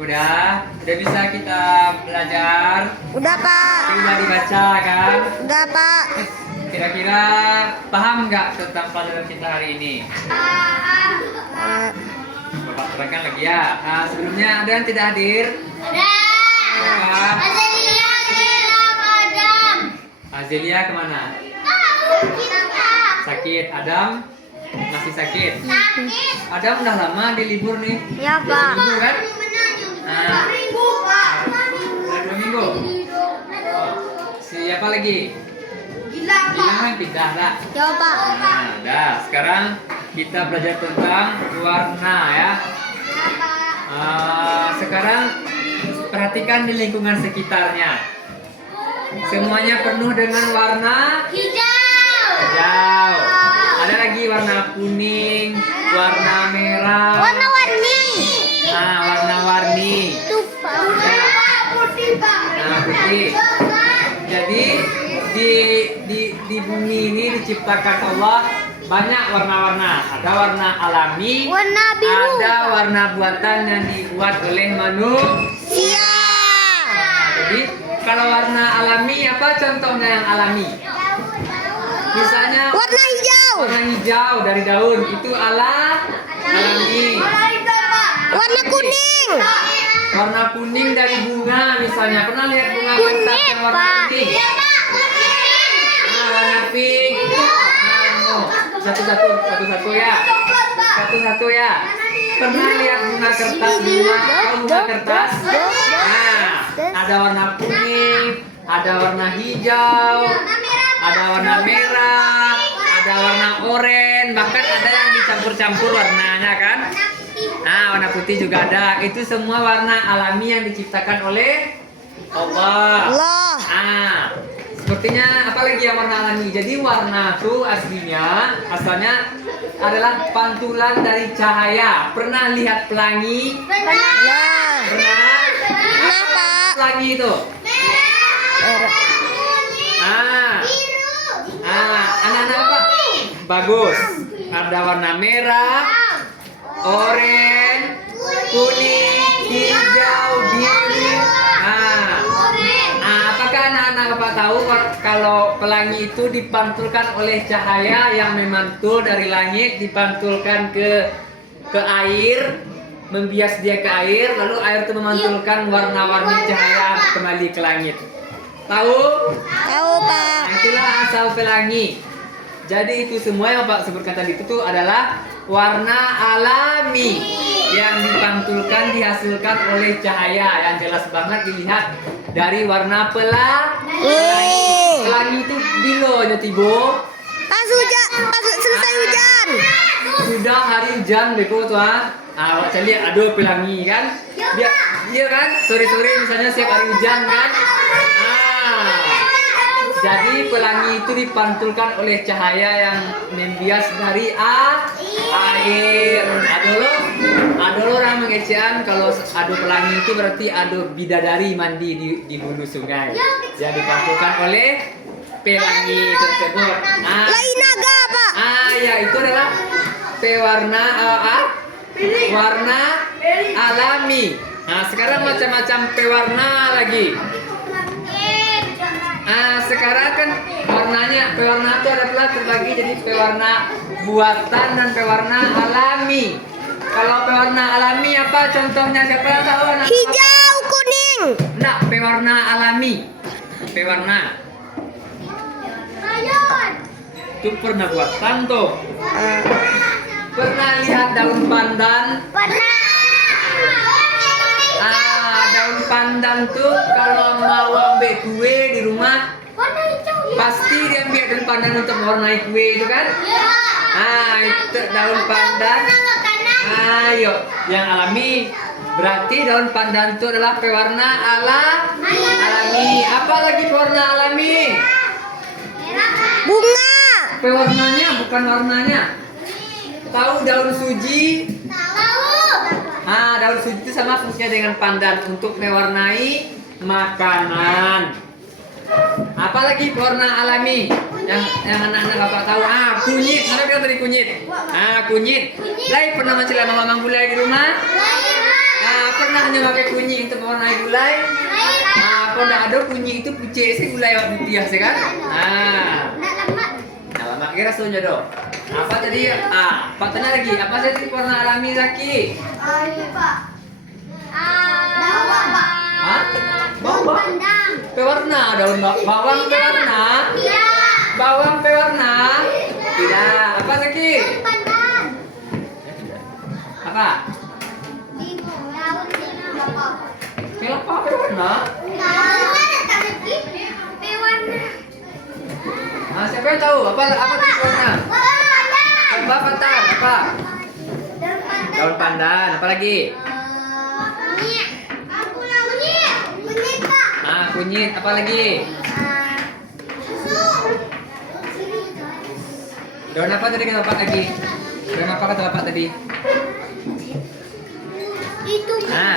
Udah bisa kita belajar. Udah, Pak. Udah dibaca kan? Udah, Pak. Kira-kira paham nggak tentang pelajaran kita hari ini? Eh, Bapak terangkan lagi ya. Nah, sebelumnya ada yang tidak hadir? Ada. Bapak. Azelia hilang Adam. Azelia kemana? Sakit. Adam masih sakit. Sakit. Adam udah lama di libur nih. Ya, Pak. Libur kan? Nah, Minggu, Pak. udah 2 minggu. Siapa lagi? Gila, Pak. Bilang pindah dah. Ya, Pak. Nah, dah. Sekarang kita belajar tentang warna ya. Sekarang perhatikan di lingkungan sekitarnya. Semuanya penuh dengan warna Hijau. hijau. Ada lagi warna kuning, warna merah, Warna-warni. nah warna-warni. Tuh, Pak. Putih, Pak. Nah, putih. Jadi di bumi ini diciptakan Allah banyak warna-warna. Ada warna alami, Warna biru. ada warna buatan yang dibuat oleh manusia. Iya. Nah, jadi kalau warna alami apa contohnya yang alami? Misalnya Warna hijau. warna hijau dari daun itu alami. Warna kuning. Warna kuning dari bunga misalnya. Pernah lihat bunga Kuning, pentas yang warna Pak. kuning? Nah, warna pink. Nah, satu-satu ya. Satu-satu ya. Pernah lihat bunga kertas di rumah? Tahu bunga kertas? Nah, ada warna kuning, ada warna hijau, ada warna merah, ada warna oranye, bahkan ada yang dicampur-campur warnanya kan? Nah, warna putih juga ada. Itu semua warna alami yang diciptakan oleh Allah. Allah. Ah, sepertinya apalagi yang warna alami. Jadi warna itu asalnya adalah pantulan dari cahaya. Pernah lihat pelangi? Ya. Pernah? Kenapa? Pelangi itu. Anak-anak apa? Bagus. Ada warna merah, oranye, kuning, hijau, biru. Apakah anak-anak Bapak tahu kalau pelangi itu dipantulkan oleh cahaya yang memantul dari langit, dipantulkan ke air, membias dia ke air, lalu air itu memantulkan warna-warni cahaya kembali ke langit. Tahu? Tahu, Pak. Nah, itulah asal pelangi. Jadi itu semua yang Bapak sebutkan tadi itu adalah warna alami yang dipantulkan dihasilkan oleh cahaya yang jelas banget dilihat dari warna pelangi. Pelangi itu bilonya tibo. Pas hujan, pas selesai hujan. Sudah hari hujan beko tuh awak cari aduh pelangi kan. Dia kan sore-sore misalnya siap hari hujan kan. Jadi pelangi itu dipantulkan oleh cahaya yang membias dari air. Ada orang mengecehan kalau adu pelangi itu berarti adu bidadari mandi di hulu sungai. Yang dipantulkan oleh pelangi tersebut. Lain naga, Pak. Ya itu adalah pewarna warna alami. Nah, sekarang macam-macam pewarna lagi. Sekarang kan pewarna itu adalah terbagi jadi pewarna buatan dan pewarna alami. Kalau pewarna alami apa contohnya? Siapa yang tahu? Hijau, kuning. Nah, pewarna alami. Pewarna. Itu pernah buatan tuh. Pernah lihat daun pandan? Pernah. Daun pandan tuh kalau mau ambil kue di rumah Warna hijau. pasti dia ambil daun pandan untuk mewarnai kue itu kan? Itu daun pandan. Ayo, yang alami berarti daun pandan itu adalah pewarna alami. Apa lagi pewarna alami? Bunga. Pewarnanya bukan warnanya. Tahu daun suji? Tahu. Daun suji itu sama fungsinya dengan pandan untuk mewarnai makanan. Apalagi pewarna alami yang anak-anak Bapak tahu? Kunyit. Mana bilang tadi kunyit? Kunyit. Lai pernah mencela mamang gulai di rumah? Pernah hanya pakai kunyit untuk mewarnai gulai? Kalau tidak ada kunyit itu pucet sih gulai awak putih sih kan? Nah, lama kira soalnya dong. Apa tadi? Pak tanya lagi. Apa tadi warna alami Zaki? Bawang. Pewarna daun bawang pewarna. Bawang pewarna. Tidak. Apa Zaki? Apa? Kelapa pewarna. Siapa yang tahu? Apa tadi warna? Coba Fatan. Apa? Daun pandan. Apa lagi? Kunyit. Apa lagi? Daun apa tadi kata Pak lagi? Daun apa kata Bapak tadi?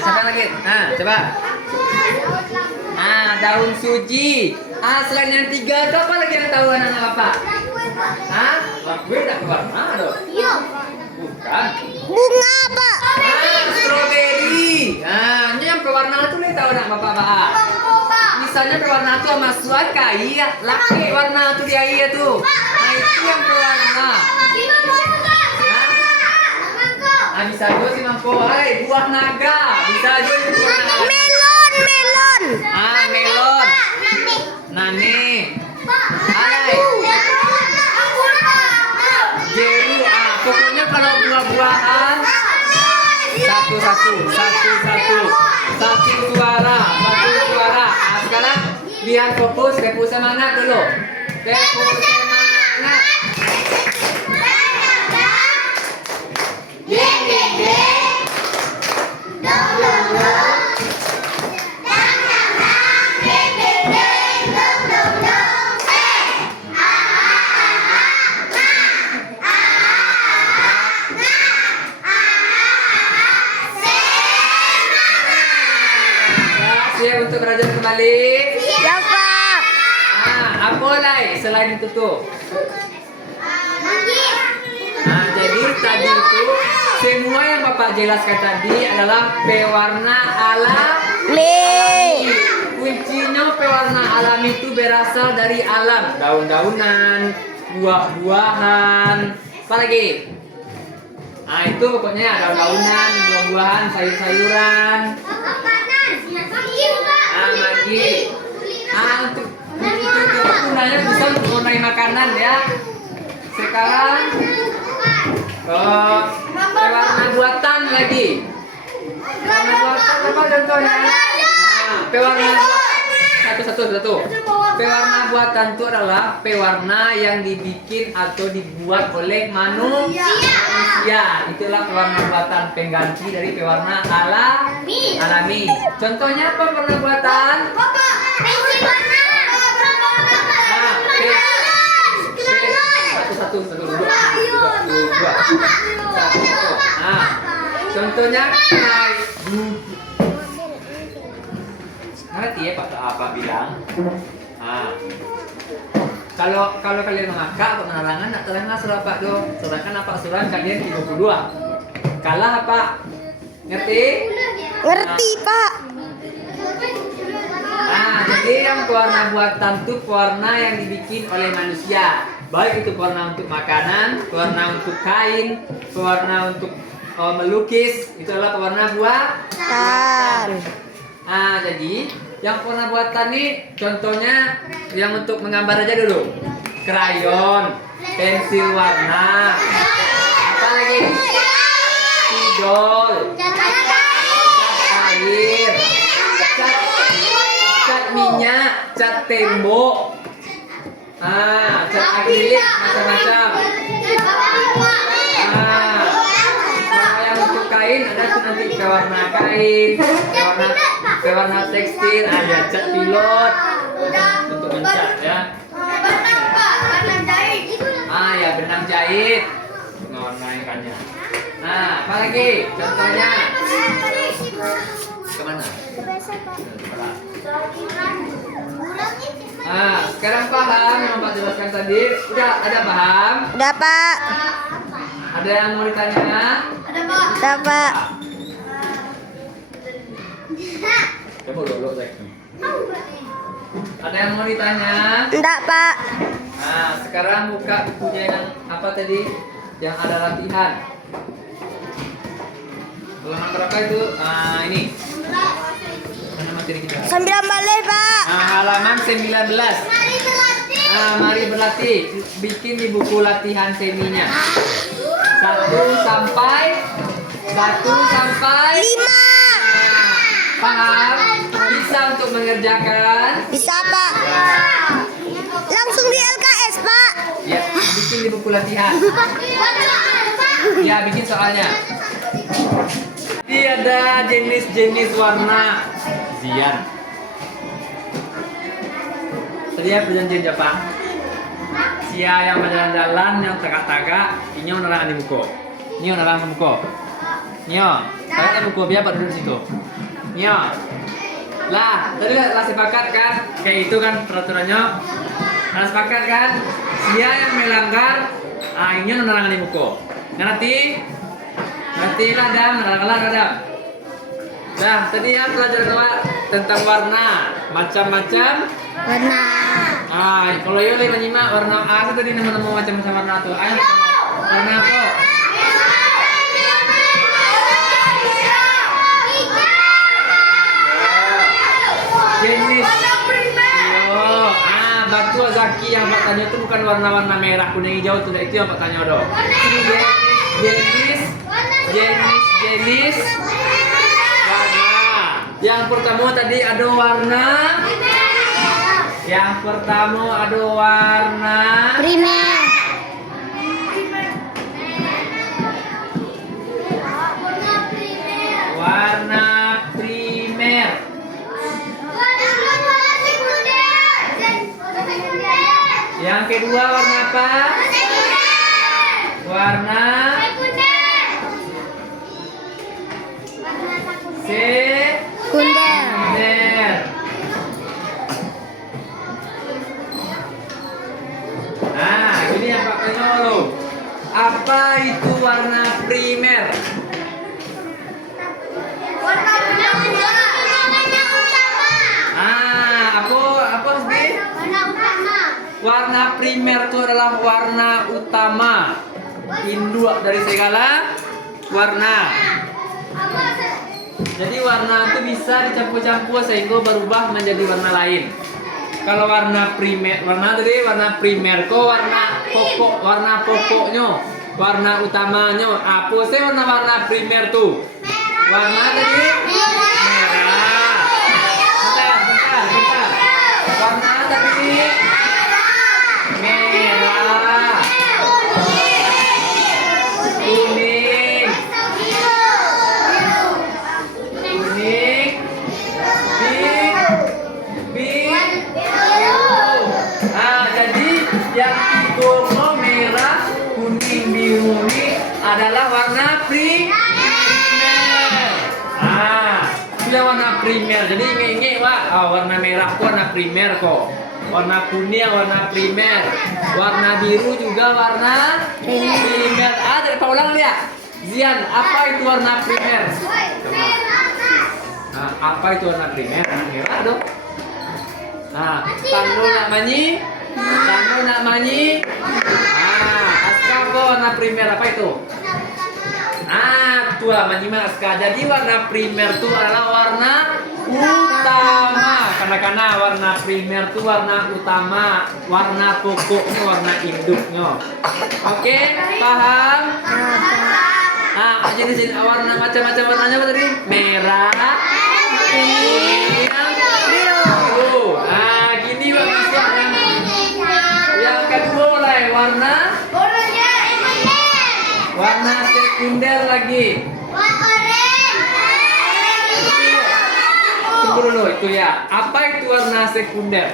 Siapa lagi? Coba. Daun suji. Selain yang 3 itu apa lagi yang tahu anak-anak Bapak? Lakwe tak pewarna dong? Bukan. Bunga, Pak. Strawberry. Ini yang pewarna itu nih tahu anak Bapak. Misalnya pewarna itu sama suai kai ya, lakwe warna itu dia iya tuh. Itu yang pewarna. Bisa juga sih mangko. Buah naga. Bisa juga buah naga. Melon. Melon. Nane. Jeru. Pokoknya kalau buah-buahan satu suara. Sekarang biar fokus semangat dulu. Semangat. Siap untuk kerajaan kembali? Ya, Pak. Apa lagi selain itu tuh? Jadi tadi itu semua yang Bapak jelaskan tadi adalah pewarna alami. Kuncinya pewarna alami itu berasal dari alam, daun-daunan, buah-buahan, apa lagi? Itu pokoknya daun-daunan, buah-buahan, sayur-sayuran. Magi. Untuk gunanya bisa untuk mewarnai makanan ya. Sekarang pewarna buatan lagi. Pewarna buatan apa contohnya? Pewarna satu. Pewarna buatan itu adalah pewarna yang dibikin atau dibuat oleh manusia. Itulah pewarna buatan, pengganti dari pewarna alami. Contohnya apa pewarna buatan? Satu. Contohnya ngerti ya Pak apa bilang? Kalau kalian mengakak atau menerangan, nak terangkan surah Pak do. Sedangkan apa surah kalian 32. Kalah apa? Ngerti? Ngerti, Pak. Jadi yang pewarna buatan itu pewarna yang dibikin oleh manusia. Baik itu pewarna untuk makanan, pewarna untuk kain, pewarna untuk melukis, itu adalah pewarna buatan. Jadi yang pewarna buatan nih contohnya yang untuk menggambar aja dulu. Krayon, pensil warna, apa lagi? Spidol, cat air, cat minyak, cat tembok, cat akrilik macam-macam. Kalau yang untuk kain ada tuh nanti pewarna kain, pewarna tekstil, ada cat pilot untuk mencat ya. Ya benang jahit mewarnaikannya. Apa lagi? Contohnya kemana? Sekarang paham yang Pak jelaskan tadi? Udah ada paham? Udah, Pak. Ada yang mau ditanya? Udah, Pak. Coba dulu Zek. Ada yang mau ditanya? Enggak, Pak. Nah, sekarang buka bukunya yang apa tadi? Yang ada latihan. Halaman berapa itu? Ini. Mana materi kita? 9 balik, Pak. Nah, halaman 19. Nah, mari berlatih. Bikin di buku latihan seminya. 1 sampai 5. Paham? Bisa untuk mengerjakan? Bisa, Pak. Langsung di LKS, Pak. Ya, bikin di buku latihan. Ya, bikin soalnya. Ini ada jenis-jenis warna. Zian. Tadi ya perjanjian Jepang. Sia yang berjalan-jalan, yang tagak-tagak, inyo nerang di buku. Nyo nerang di buku. Nyo, tagak di buku biar Pak duduk di situ. Nyo. Lah, tadi lah sepakat kan? Kayak itu kan peraturannya. Nah, sepakat kan? Sia yang melanggar, inyo nerang di buku. Ngerti? Ngerti lah, Dam. Nerang Dam. Nah, tadi ya pelajaran tentang warna, macam-macam Warna. kalau yo lagi menyimak warna A itu tadi nemu macam-macam warna tuh. Ayo, warna apa? Jenis. Yo, batu Zaki yang Pak tanya itu bukan warna-warna merah, kuning, hijau tuh, itu yang Pak tanya dong. Jenis warna. Yang pertama tadi ada warna. Yang pertama ada warna Primer. warna primer. Yang kedua warna apa? Warna Kunder. sekunder. Nah, ini yang Pak tanya dulu. Apa itu warna primer? Apa sih? Warna primer itu adalah warna utama, induk dari segala warna. Jadi warna itu bisa dicampur-campur sehingga berubah menjadi warna lain. Kalau warna primer, warna kok warna pokoknya, warna utamanya. Apa sih warna primer tuh? Warna tadi merah. Bentar. Warna tadi merah, kuning, biru. Jadi yang tiga merah, kuning, biru ini adalah warna primer. Itu warna primer. Jadi ingat warna merah itu warna primer kok. Warna kuning warna primer. Warna biru juga warna primer. Dari Pak ulang lihat. Zian, apa itu warna primer? Apa itu warna primer? Merah dong. Tando nak manyi. Aska apa warna primer apa itu? Tua menyimak Aska. Jadi warna primer itu adalah warna utama. Karena warna primer itu warna utama, warna pokoknya, warna induknya. Oke, paham? Jenis warna macam-macam warnanya apa tadi? Merah, kuning, biru. Gini maksudnya. Yang kedua warna sekunder lagi. Tunggu dulu itu ya. Apa itu warna sekunder?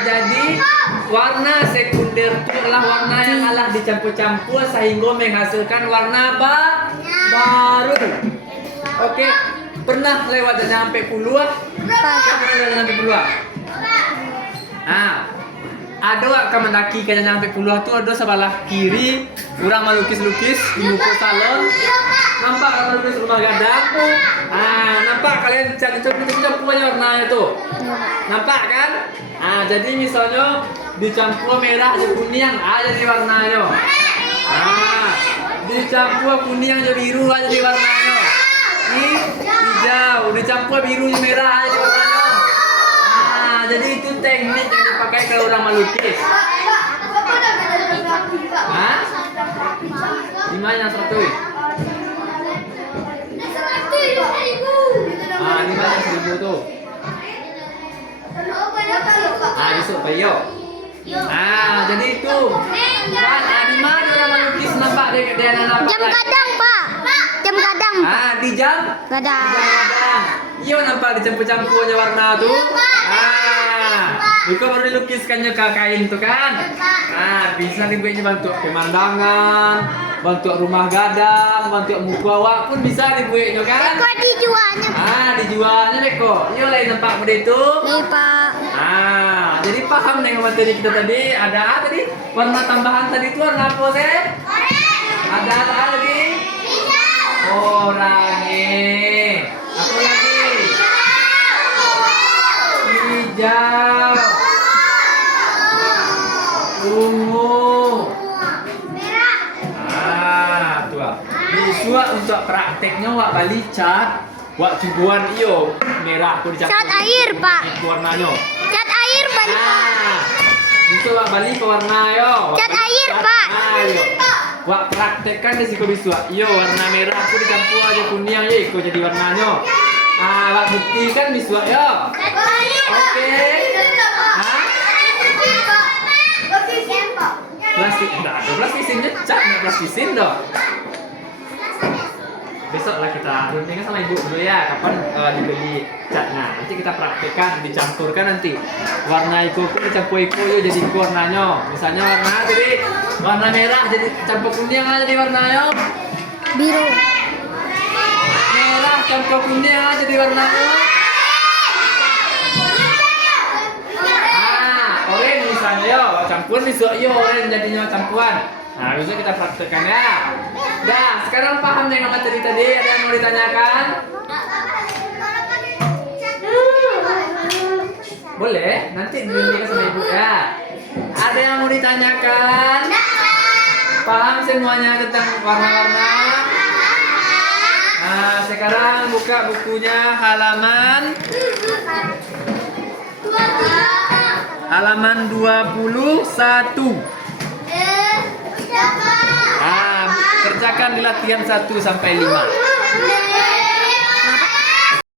Jadi warna sekunder itu adalah warna yang alah dicampur-campur sehingga menghasilkan warna baru. Oke, pernah lewat sampai puluh? Siapa pernah lewat sampai puluh? ada akan mendaki ke jangan sampai puluh tu ada sebelah kiri orang melukis-lukis di buku salon. Nampak kalau melukis rumah gadang? Nampak kalian campurannya warnanya tuh. Nampak kan? Jadi misalnya dicampur merah jadi kuning jadi warnanya. Dicampur kuning jadi biru jadi warnanya. Ini hijau, dicampur biru jadi merah jadi warnanya. Jadi itu teknik yang dipakai kalau orang melukis. Di mana satu? Di mana 1.000 tuh? Besok Bayo. Jadi itu. Kan di mana orang melukis nampak dia nampak. Jam gadang, Pak. Jam gadang. Di jam Gadang. Iya nampak dicampur-campurnya warna tuh. Itu baru dilukiskannya ke kain tuh kan. Bisa dibuatnya bentuk pemandangan, bentuk rumah gadang, bentuk muka awak pun bisa dibuatnya kan. Kok dijualnya? Dijualnya Beko. Iya lain nampak pada itu. Nih, Pak. Jadi paham dengan materi kita tadi. Ada tadi warna tambahan tadi itu warna apa sih? Ada apa tadi? Oranye. Apa lagi? Hijau. Ungu. Tuh. Disuak untuk prakteknya wak bali cat. Wak cubuan iyo merah tu dicampur. Cat air, Pak. Warnanya. Cat air, Pak. Itu wak bali ke warna yo. Cat air, Pak. Ayo. Wak praktekkan di siku disuak. Iyo warna merah tu dicampur aja kuning aja ikut jadi warnanya. Wak buktikan disuak yo. Oke. Plastik enggak ada plastisinnya, cat enggak plastisin dong. Besok lah kita rundingkan sama ibu dulu ya kapan dibeli catnya. Nanti kita praktekkan dicampurkan nanti warna iku dicampur iku jadi warnanya. Misalnya warna jadi warna merah jadi campur kuning jadi warnanya Biru. merah campur kuning jadi warnanya orange misalnya yo campur besok yo orange jadinya campuran. Besok kita praktekkan ya. Dah, sekarang paham dengan materi tadi? Ada yang mau ditanyakan? Boleh, nanti diberikan sama ibu ya. Ada yang mau ditanyakan? Paham semuanya tentang warna-warna? Sekarang buka bukunya halaman 21. Kerjakan di latihan 1 sampai 5.